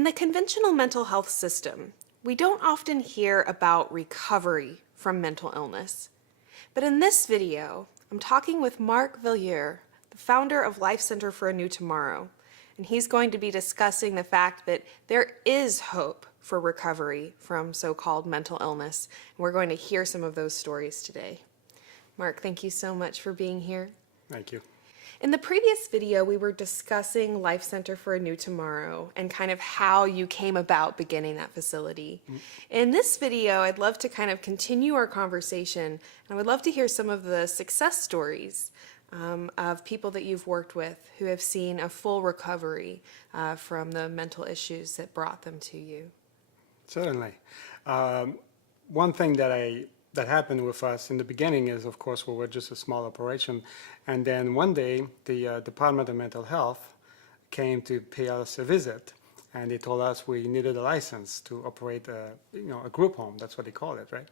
In the conventional mental health system, we don't often hear about recovery from mental illness. But in this video, I'm talking with Mark Villiers, the founder of Life Center for a New Tomorrow, and he's going to be discussing the fact that there is hope for recovery from so-called mental illness, and we're going to hear some of those stories today. Mark, thank you so much for being here. Thank you. In the previous video, we were discussing Life Center for a New Tomorrow and kind of how you came about beginning that facility. In this video, I'd love to kind of continue our conversation, and I would love to hear some of the success stories of people that you've worked with who have seen a full recovery from the mental issues that brought them to you. Certainly. One thing that happened with us in the beginning is, of course, we were just a small operation. And then one day, the Department of Mental Health came to pay us a visit. And they told us we needed a license to operate a group home. That's what they call it, right?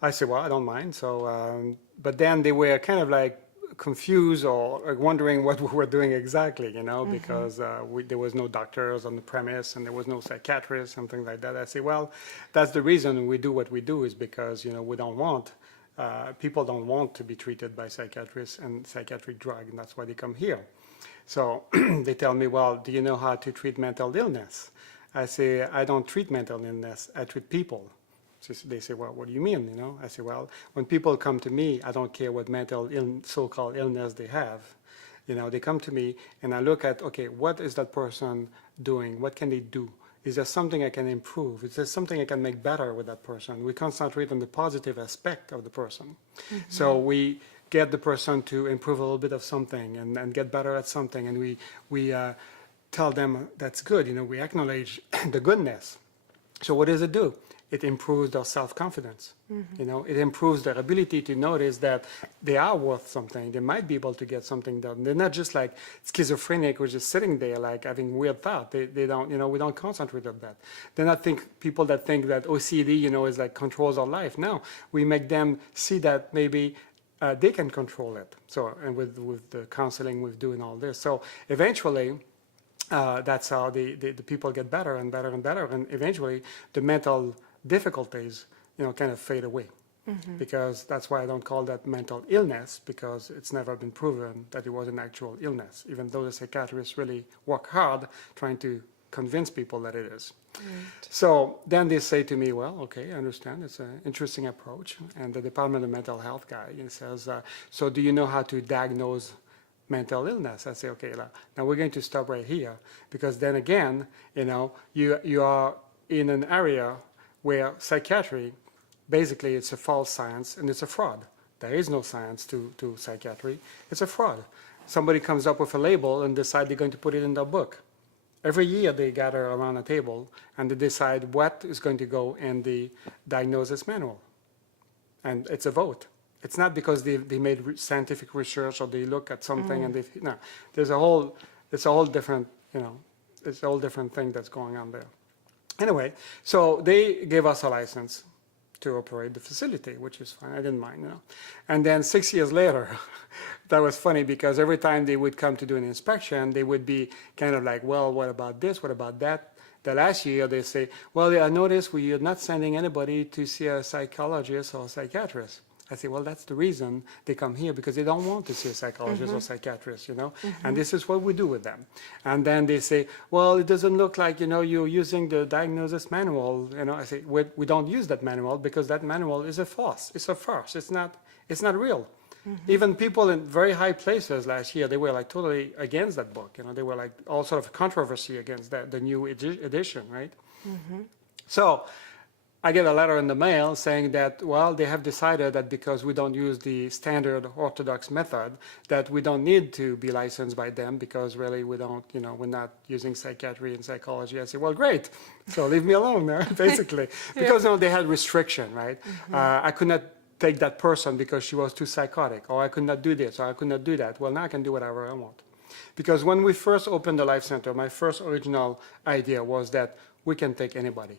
I said, well, I don't mind. So, but then they were kind of like confused or wondering what we were doing exactly, because there was no doctors on the premise and there was no psychiatrist, something like that. I say, well, that's the reason we do what we do, is because, we don't want, people don't want to be treated by psychiatrists and psychiatric drug, and that's why they come here. So they tell me, well, do you know how to treat mental illness? I say, I don't treat mental illness, I treat people. So they say, well, what do you mean? I say, well, when people come to me, I don't care what mental so-called illness they have. They come to me and I look at, okay, what is that person doing? What can they do? Is there something I can improve? Is there something I can make better with that person? We concentrate on the positive aspect of the person. So we get the person to improve a little bit of something and get better at something. And we tell them that's good. We acknowledge the goodness. So what does it do? It improves their self-confidence. It improves their ability to notice that they are worth something. They might be able to get something done. They're not just like schizophrenic or just sitting there like having weird thoughts. They don't, we don't concentrate on that. They're not people that think that OCD, is like controls our life. No, we make them see that maybe they can control it. So, and with the counseling, with doing all this. So eventually, that's how the people get better and better and better. And eventually, the mental difficulties, kind of fade away. Because that's why I don't call that mental illness, because it's never been proven that it was an actual illness, even though the psychiatrists really work hard trying to convince people that it is. So then they say to me, well, okay, I understand. It's an interesting approach. And the Department of Mental Health guy, he says, so do you know how to diagnose mental illness? I say, okay, now we're going to stop right here, because then again, you are in an area where psychiatry, basically it's a false science and it's a fraud. There is no science to psychiatry. It's a fraud. Somebody comes up with a label and decide they're going to put it in their book. Every year they gather around a table and they decide what is going to go in the diagnosis manual. And it's a vote. It's not because they made scientific research or they look at something and it's a whole different, it's a whole different thing that's going on there. Anyway, so they gave us a license to operate the facility, which is fine. I didn't mind, And then 6 years later, that was funny because every time they would come to do an inspection, they would be kind of like, well, what about this? What about that? The last year they say, well, I noticed we are not sending anybody to see a psychologist or a psychiatrist. I say, well, that's the reason they come here, because they don't want to see a psychologist or psychiatrist, and this is what we do with them. And then they say, well, it doesn't look like, you're using the diagnosis manual. I say, we don't use that manual because that manual is a farce. It's a farce. It's not real. Even people in very high places last year, they were like totally against that book. They were like all sort of controversy against the new edition, right? So I get a letter in the mail saying that, well, they have decided that because we don't use the standard orthodox method, that we don't need to be licensed by them, because really we don't, we're not using psychiatry and psychology. I say, well, great. So leave me alone, basically. Because they had restriction, right? I could not take that person because she was too psychotic, or I could not do this, or I could not do that. Well, now I can do whatever I want. Because when we first opened the Life Center, my first original idea was that we can take anybody.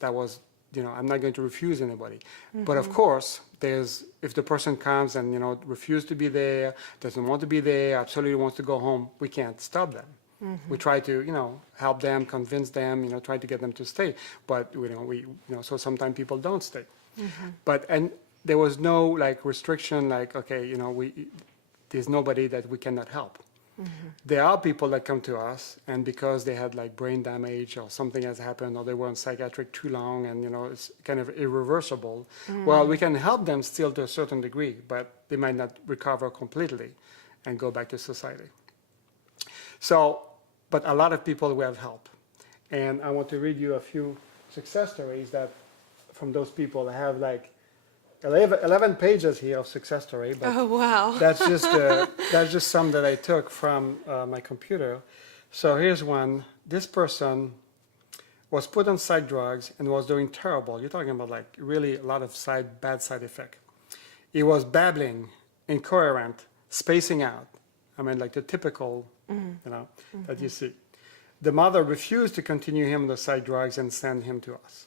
That was, I'm not going to refuse anybody. But of course, if the person comes and, refuses to be there, doesn't want to be there, absolutely wants to go home, we can't stop them. We try to, help them, convince them, try to get them to stay. But, so sometimes people don't stay. And there was no like restriction, like, okay, there's nobody that we cannot help. There are people that come to us, and because they had like brain damage or something has happened, or they were in psychiatric too long, and it's kind of irreversible. Well, we can help them still to a certain degree, but they might not recover completely and go back to society. So, but a lot of people will have help, and I want to read you a few success stories that from those people. I have like 11 pages here of success story, but Oh, wow. that's just some that I took from my computer. So here's one. This person was put on psych drugs and was doing terrible. You're talking about like really a lot of bad side effect. He was babbling, incoherent, spacing out. I mean, like the typical, that you see. The mother refused to continue him on the psych drugs and send him to us.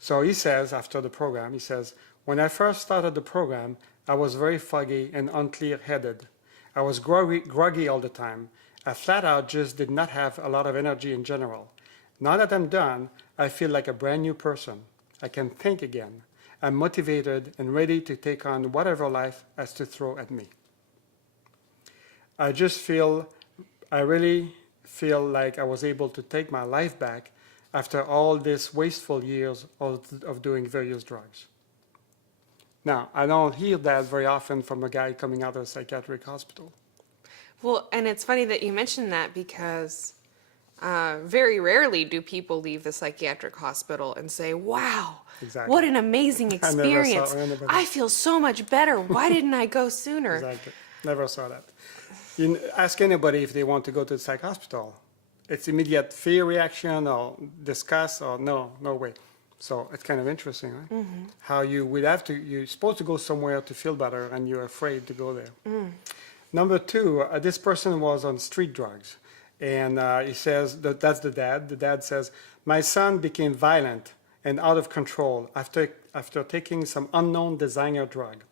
So he says, after the program, he says, when I first started the program, I was very foggy and unclear-headed. I was groggy all the time. I flat out just did not have a lot of energy in general. Now that I'm done, I feel like a brand new person. I can think again. I'm motivated and ready to take on whatever life has to throw at me. I really feel like I was able to take my life back after all these wasteful years of doing various drugs. Now, I don't hear that very often from a guy coming out of a psychiatric hospital. Well, and it's funny that you mentioned that because very rarely do people leave the psychiatric hospital and say, wow, Exactly. what an amazing I never saw experience. anybody. I feel so much better. Why didn't I go sooner? Exactly. Never saw that. You ask anybody if they want to go to the psych hospital. It's immediate fear reaction or disgust or no way. So it's kind of interesting, right? How you're supposed to go somewhere to feel better and you're afraid to go there. Number two, this person was on street drugs. And he says, that's the dad. The dad says, my son became violent and out of control after taking some unknown designer drug.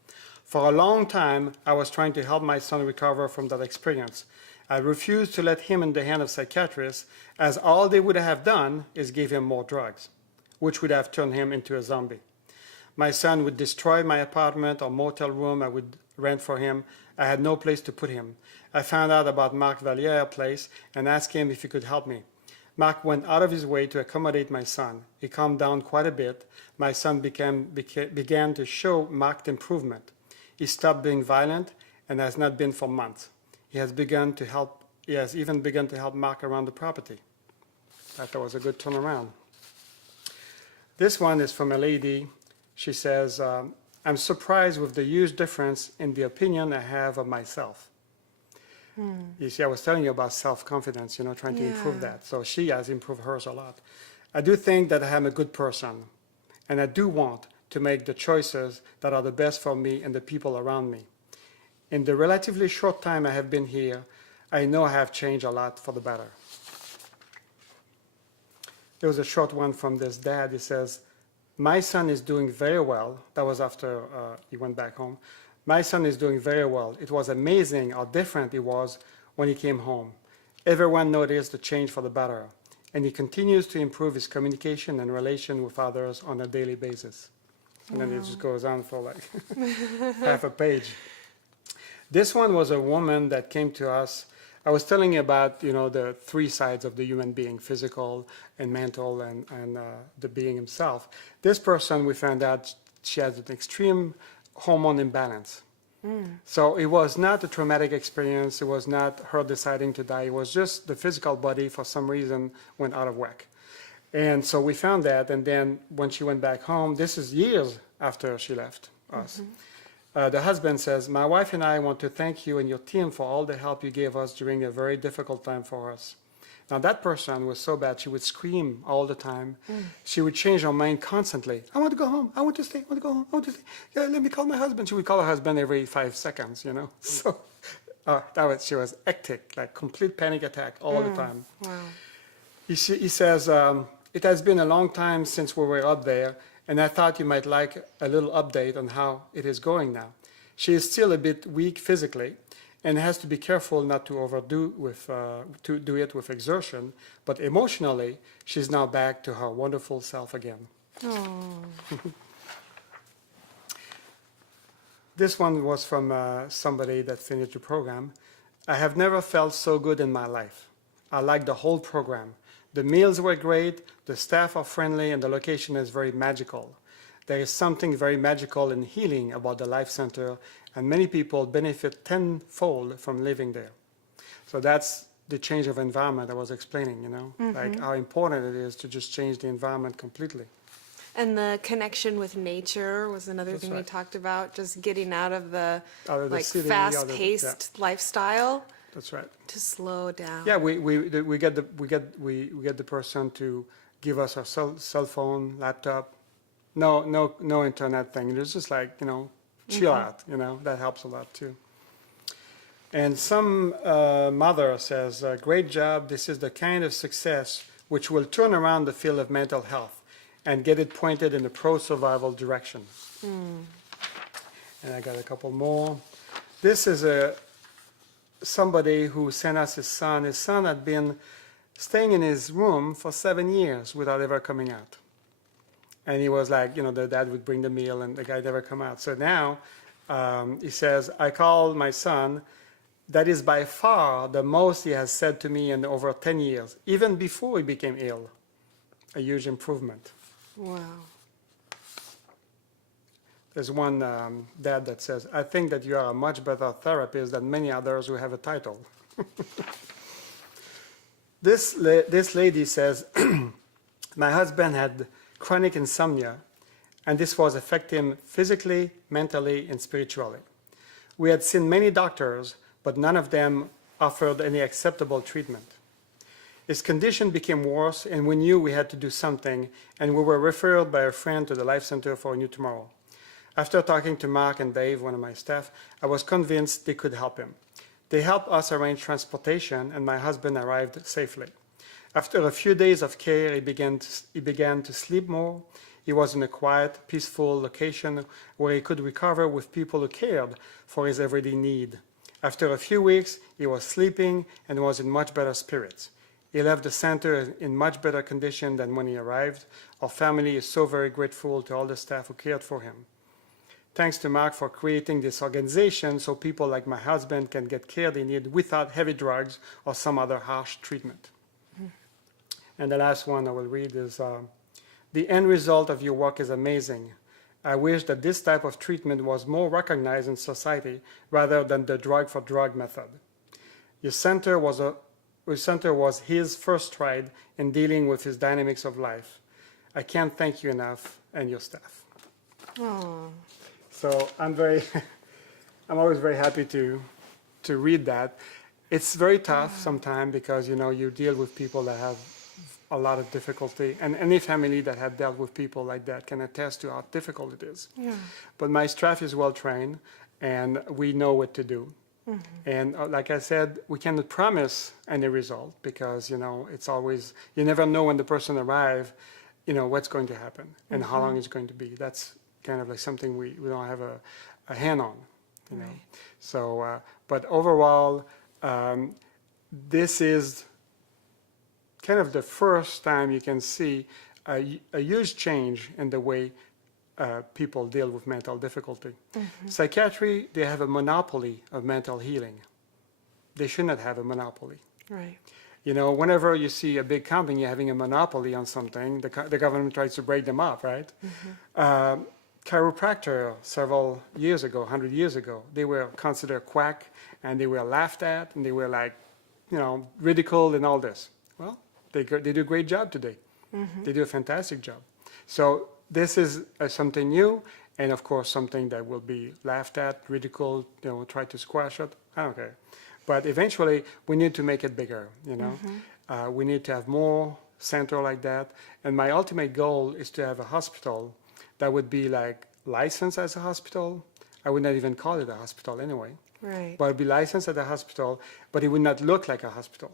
For a long time, I was trying to help my son recover from that experience. I refused to let him in the hand of psychiatrists, as all they would have done is give him more drugs, which would have turned him into a zombie. My son would destroy my apartment or motel room I would rent for him. I had no place to put him. I found out about Mark Valliere's place and asked him if he could help me. Mark went out of his way to accommodate my son. He calmed down quite a bit. My son began to show marked improvement. He stopped being violent and has not been for months. He has even begun to help Mark around the property. I thought it was a good turnaround. This one is from a lady. She says, I'm surprised with the huge difference in the opinion I have of myself. You see, I was telling you about self-confidence, trying to improve that. So she has improved hers a lot. I do think that I am a good person, and I do want to make the choices that are the best for me and the people around me. In the relatively short time I have been here, I know I have changed a lot for the better. There was a short one from this dad. He says, my son is doing very well. That was after he went back home. My son is doing very well. It was amazing how different he was when he came home. Everyone noticed the change for the better, and he continues to improve his communication and relation with others on a daily basis. And then it just goes on for like half a page. This one was a woman that came to us. I was telling you about, the three sides of the human being, physical and mental and the being himself. This person, we found out she has an extreme hormone imbalance. So it was not a traumatic experience. It was not her deciding to die. It was just the physical body, for some reason, went out of whack. And so we found that, and then when she went back home, this is years after she left us. The husband says, my wife and I want to thank you and your team for all the help you gave us during a very difficult time for us. Now that person was so bad, she would scream all the time. She would change her mind constantly. I want to go home, I want to stay, I want to go home, I want to stay. Yeah, let me call my husband. She would call her husband every 5 seconds, So she was hectic, like complete panic attack all the time. Wow. He says, it has been a long time since we were up there, and I thought you might like a little update on how it is going now. She is still a bit weak physically, and has to be careful not to overdo to do it with exertion. But emotionally, she's now back to her wonderful self again. Oh. This one was from somebody that finished the program. I have never felt so good in my life. I like the whole program. The meals were great, the staff are friendly, and the location is very magical. There is something very magical and healing about the Life Center, and many people benefit tenfold from living there. So that's the change of environment I was explaining, like how important it is to just change the environment completely. And the connection with nature was another That's thing we right. talked about, just getting out of the Out of the like city, fast-paced lifestyle That's right. to slow down. Yeah, we get the person to give us our cell phone, laptop, no internet thing. It's just like chill out. That helps a lot too. And some mother says, "Great job. This is the kind of success which will turn around the field of mental health and get it pointed in the pro-survival direction." And I got a couple more. This is somebody who sent us his son. His son had been staying in his room for 7 years without ever coming out. And he was like, the dad would bring the meal and the guy never come out. So now he says, I call my son. That is by far the most he has said to me in over 10 years, even before he became ill. A huge improvement. Wow. There's one dad that says, I think that you are a much better therapist than many others who have a title. This lady says, my husband had chronic insomnia, and this was affecting him physically, mentally, and spiritually. We had seen many doctors, but none of them offered any acceptable treatment. His condition became worse, and we knew we had to do something, and we were referred by a friend to the Life Center for a New Tomorrow. After talking to Mark and Dave, one of my staff, I was convinced they could help him. They helped us arrange transportation, and my husband arrived safely. After a few days of care, he began to sleep more. He was in a quiet, peaceful location where he could recover with people who cared for his everyday need. After a few weeks, he was sleeping and was in much better spirits. He left the center in much better condition than when he arrived. Our family is so very grateful to all the staff who cared for him. Thanks to Mark for creating this organization so people like my husband can get care they need without heavy drugs or some other harsh treatment. And the last one I will read is, the end result of your work is amazing. I wish that this type of treatment was more recognized in society rather than the drug-for-drug method. Your center was his first stride in dealing with his dynamics of life. I can't thank you enough, and your staff. Oh. So I'm always very happy to read that. It's very tough sometimes because you deal with people that have a lot of difficulty, and any family that had dealt with people like that can attest to how difficult it is. Yeah. But my staff is well trained, and we know what to do. And like I said, we cannot promise any result because it's always, you never know when the person arrives, what's going to happen and how long it's going to be. That's kind of like something we don't have a hand on, Right. So, but overall, this is kind of the first time you can see a huge change in the way people deal with mental difficulty. Psychiatry, they have a monopoly of mental healing. They should not have a monopoly. Right. Whenever you see a big company having a monopoly on something, the government tries to break them up, right? Chiropractor, several years ago, 100 years ago, they were considered quack, and they were laughed at, and they were like, ridiculed and all this. Well, they do a great job today. They do a fantastic job. So this is something new, and of course something that will be laughed at, ridiculed, try to squash it. I don't care. But eventually, we need to make it bigger, We need to have more center like that. And my ultimate goal is to have a hospital that would be like licensed as a hospital. I would not even call it a hospital anyway. Right. But it would be licensed as a hospital, but it would not look like a hospital.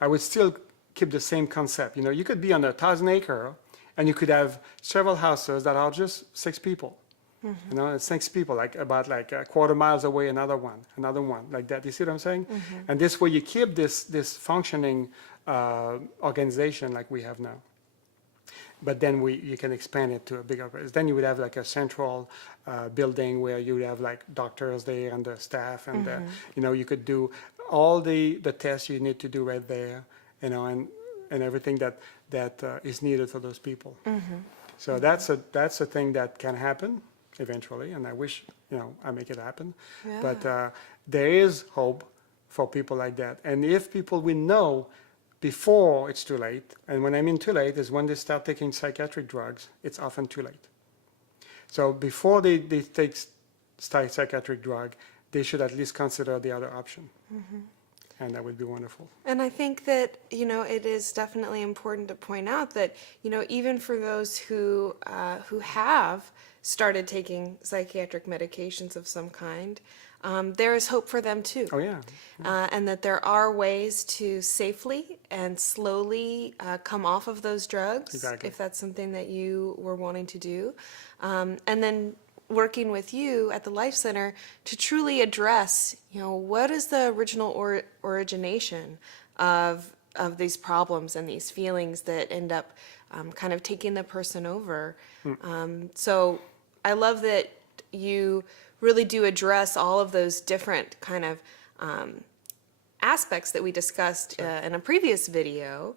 I would still keep the same concept. You could be on 1,000 acre, and you could have several houses that are just 6 people. You know, and 6 people, like about like a quarter miles away, another one, like that. You see what I'm saying? And this way you keep this functioning organization like we have now. But then you can expand it to a bigger place. Then you would have like a central building where you would have like doctors there and the staff, and you know, you could do all the tests you need to do right there, you know, and everything that is needed for those people. So that's a thing that can happen eventually, and I wish, you know, I make it happen. Yeah. But there is hope for people like that, and if people we know before it's too late, and when I mean too late is when they start taking psychiatric drugs, it's often too late. So before they take psychiatric drug, they should at least consider the other option. And that would be wonderful. And I think that, you know, it is definitely important to point out that, you know, even for those who have started taking psychiatric medications of some kind, there is hope for them too. Oh, yeah. And that there are ways to safely and slowly come off of those drugs, Exactly. if that's something that you were wanting to do. And then working with you at the Life Center to truly address, you know, what is the original origination of these problems and these feelings that end up kind of taking the person over. So I love that you really do address all of those different kind of aspects that we discussed in a previous video,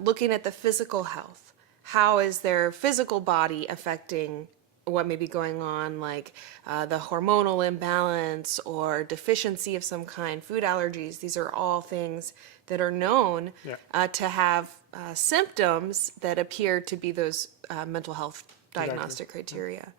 looking at the physical health. How is their physical body affecting what may be going on, like the hormonal imbalance or deficiency of some kind, food allergies? These are all things that are known to have symptoms that appear to be those mental health diagnostic criteria.